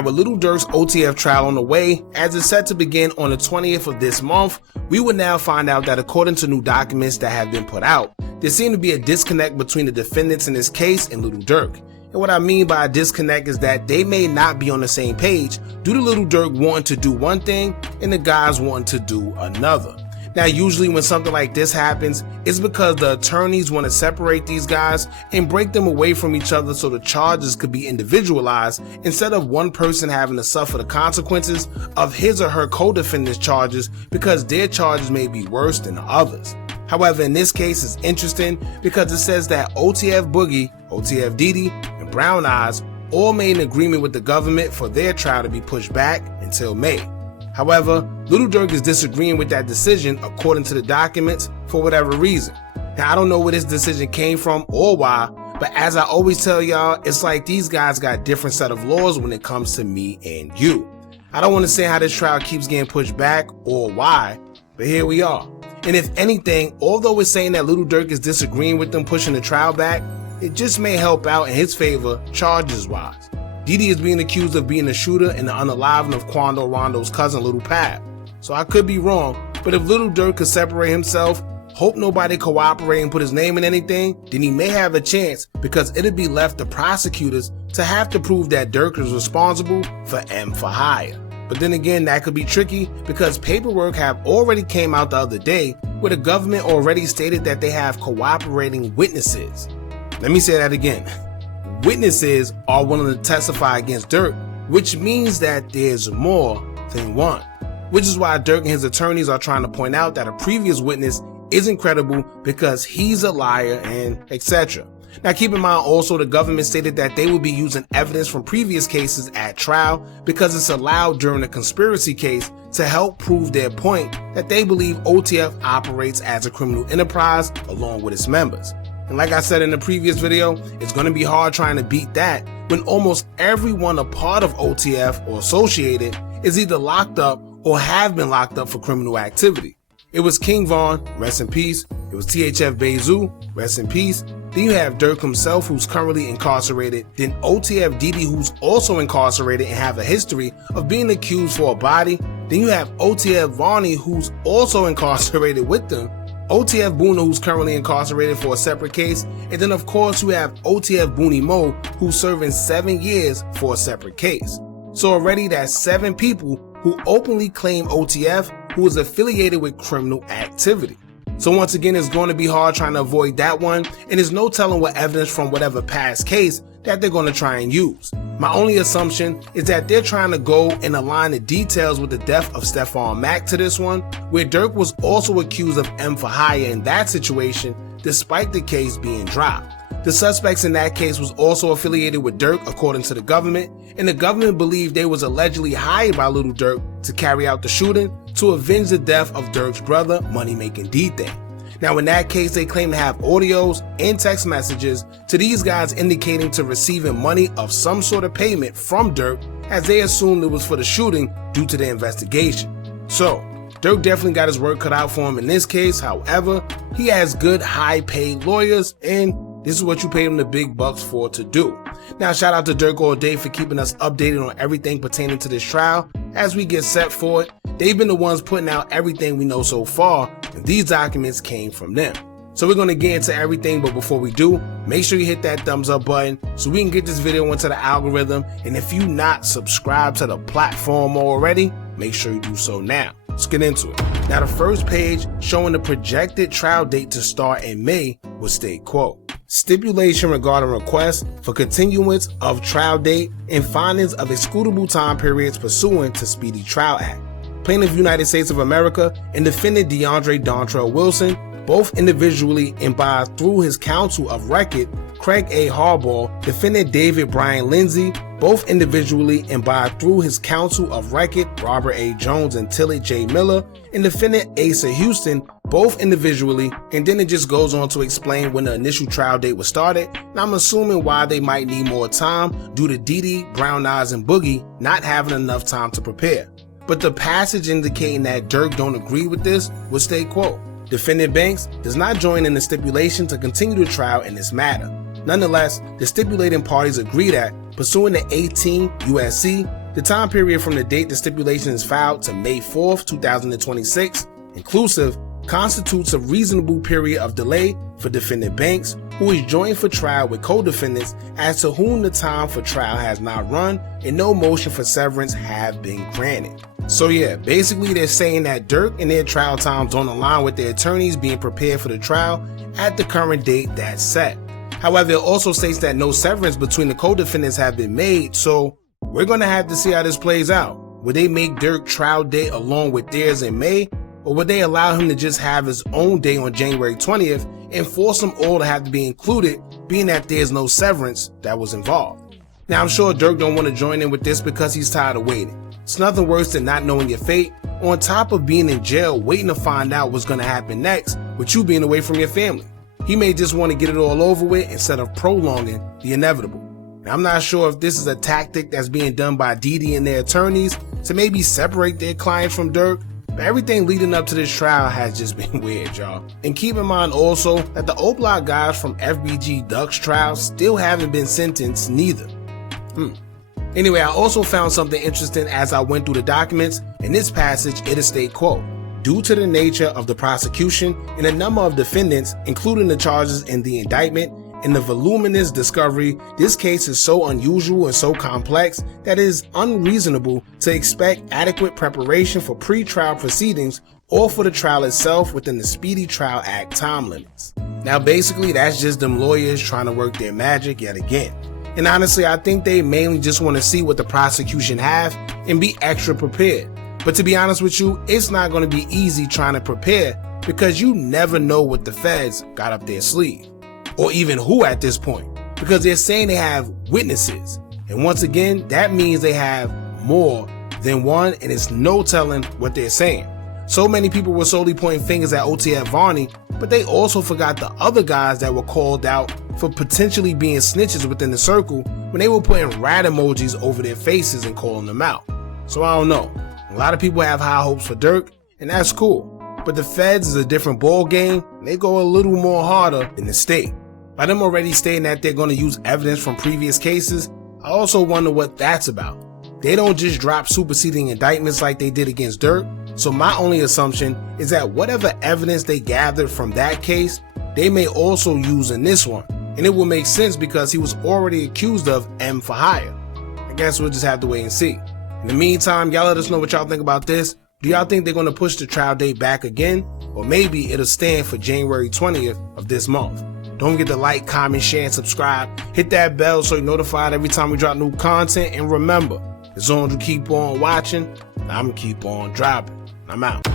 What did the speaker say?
Now with Lil Durk's OTF trial on the way, as it's set to begin on the 20th of this month, we would now find out that according to new documents that have been put out, there seemed to be a disconnect between the defendants in this case and Lil Durk. And what I mean by a disconnect is that they may not be on the same page due to Lil Durk wanting to do one thing and the guys wanting to do another. Now usually when something like this happens, it's because the attorneys want to separate these guys and break them away from each other so the charges could be individualized instead of one person having to suffer the consequences of his or her co-defendant's charges because their charges may be worse than the others. However, in this case it's interesting because it says that OTF Boogie, OTF Dede, and Brown Eyes all made an agreement with the government for their trial to be pushed back until May. However, Lil Durk is disagreeing with that decision according to the documents for whatever reason. Now I don't know where this decision came from or why, but as I always tell y'all, it's like these guys got a different set of laws when it comes to me and you. I don't want to say how this trial keeps getting pushed back or why, but here we are. And if anything, although it's saying that Lil Durk is disagreeing with them pushing the trial back, it just may help out in his favor charges wise. Dede is being accused of being the shooter and the unaliving of Quando Rondo's cousin Lil Pab. So I could be wrong, but if Lil Durk could separate himself, hope nobody cooperate and put his name in anything, then he may have a chance because it'll be left to prosecutors to have to prove that Durk is responsible for M for hire. But then again, that could be tricky because paperwork have already came out the other day where the government already stated that they have cooperating witnesses. Let me say that again. Witnesses are willing to testify against Durk, which means that there's more than one. Which is why Durk and his attorneys are trying to point out that a previous witness isn't credible because he's a liar and etc. Now keep in mind also the government stated that they will be using evidence from previous cases at trial because it's allowed during a conspiracy case to help prove their point that they believe OTF operates as a criminal enterprise along with its members. And like I said in the previous video, it's going to be hard trying to beat that when almost everyone a part of OTF or associated is either locked up or have been locked up for criminal activity. It was King Von, rest in peace. It was THF Bezu, rest in peace. Then you have Durk himself, who's currently incarcerated. Then OTF Dede, who's also incarcerated and have a history of being accused for a body. Then you have OTF Vonnie, who's also incarcerated with them. OTF Boona, who's currently incarcerated for a separate case, and then of course you have OTF Booney Mo, who's serving 7 years for a separate case. So already that's 7 people who openly claim OTF who is affiliated with criminal activity. So once again, it's going to be hard trying to avoid that one, and there's no telling what evidence from whatever past case that they're going to try and use. My only assumption is that they're trying to go and align the details with the death of Stephon Mack to this one, where Durk was also accused of M for hire in that situation, despite the case being dropped. The suspects in that case was also affiliated with Durk according to the government, and the government believed they was allegedly hired by Lil Durk to carry out the shooting to avenge the death of Durk's brother, Money Making Dede. Now in that case, they claim to have audios and text messages to these guys indicating to receiving money of some sort of payment from Durk, as they assumed it was for the shooting due to the investigation. So Durk definitely got his work cut out for him in this case. However, he has good high paid lawyers, and this is what you paid him the big bucks for to do. Now shout out to Durk all day for keeping us updated on everything pertaining to this trial as we get set for it. They've been the ones putting out everything we know so far, and these documents came from them. So we're going to get into everything, but before we do, make sure you hit that thumbs up button so we can get this video into the algorithm. And if you not subscribed to the platform already, make sure you do so now. Let's get into it. Now the first page showing the projected trial date to start in May will state, quote, stipulation regarding requests for continuance of trial date and findings of excludable time periods pursuant to Speedy Trial Act. Plaintiff United States of America and defendant DeAndre Dontrell Wilson, both individually and by through his counsel of record, Craig A. Harbaugh, defendant David Brian Lindsay, both individually and by through his counsel of record, Robert A. Jones and Tilly J. Miller, and defendant Asa Houston, both individually, and then it just goes on to explain when the initial trial date was started, and I'm assuming why they might need more time due to Dede, Brown Eyes, and Boogie not having enough time to prepare. But the passage indicating that Durk don't agree with this will state, quote, defendant Banks does not join in the stipulation to continue the trial in this matter. Nonetheless, the stipulating parties agree that, pursuant to 18 U.S.C. The time period from the date the stipulation is filed to May 4th, 2026, inclusive, constitutes a reasonable period of delay for defendant Banks, who is joined for trial with co-defendants as to whom the time for trial has not run and no motion for severance have been granted. So yeah, basically they're saying that Durk and their trial times don't align with their attorneys being prepared for the trial at the current date that's set. However, it also states that no severance between the co-defendants have been made, so we're going to have to see how this plays out. Will they make Durk trial date along with theirs in May, or would they allow him to just have his own day on January 20th and force them all to have to be included, being that there's no severance that was involved? Now I'm sure Durk don't want to join in with this because he's tired of waiting. It's nothing worse than not knowing your fate, on top of being in jail waiting to find out what's going to happen next with you being away from your family. He may just want to get it all over with instead of prolonging the inevitable. Now, I'm not sure if this is a tactic that's being done by Dede and their attorneys to maybe separate their clients from Durk, but everything leading up to this trial has just been weird, y'all. And keep in mind also that the O-Block guys from FBG Duck's trial still haven't been sentenced neither. Anyway, I also found something interesting as I went through the documents. In this passage, it state, quote, "Due to the nature of the prosecution and a number of defendants, including the charges in the indictment, and the voluminous discovery, this case is so unusual and so complex that it is unreasonable to expect adequate preparation for pre-trial proceedings or for the trial itself within the Speedy Trial Act time limits." Now basically that's just them lawyers trying to work their magic yet again. And honestly, I think they mainly just want to see what the prosecution have and be extra prepared. But to be honest with you, it's not going to be easy trying to prepare because you never know what the feds got up their sleeve. Or even who at this point, because they're saying they have witnesses. And once again, that means they have more than one, and it's no telling what they're saying. So many people were solely pointing fingers at OTF Varney, but they also forgot the other guys that were called out for potentially being snitches within the circle when they were putting rat emojis over their faces and calling them out. So I don't know. A lot of people have high hopes for Durk, and that's cool. But the feds is a different ball game, and they go a little more harder than the state. By them already stating that they're going to use evidence from previous cases, I also wonder what that's about. They don't just drop superseding indictments like they did against Durk, so my only assumption is that whatever evidence they gathered from that case, they may also use in this one, and it will make sense because he was already accused of M for hire. I guess we'll just have to wait and see. In the meantime, y'all let us know what y'all think about this. Do y'all think they're going to push the trial date back again, or maybe it'll stand for January 20th of this month? Don't forget to like, comment, share, and subscribe. Hit that bell so you're notified every time we drop new content. And remember, as long as you keep on watching, I'm going to keep on dropping. I'm out.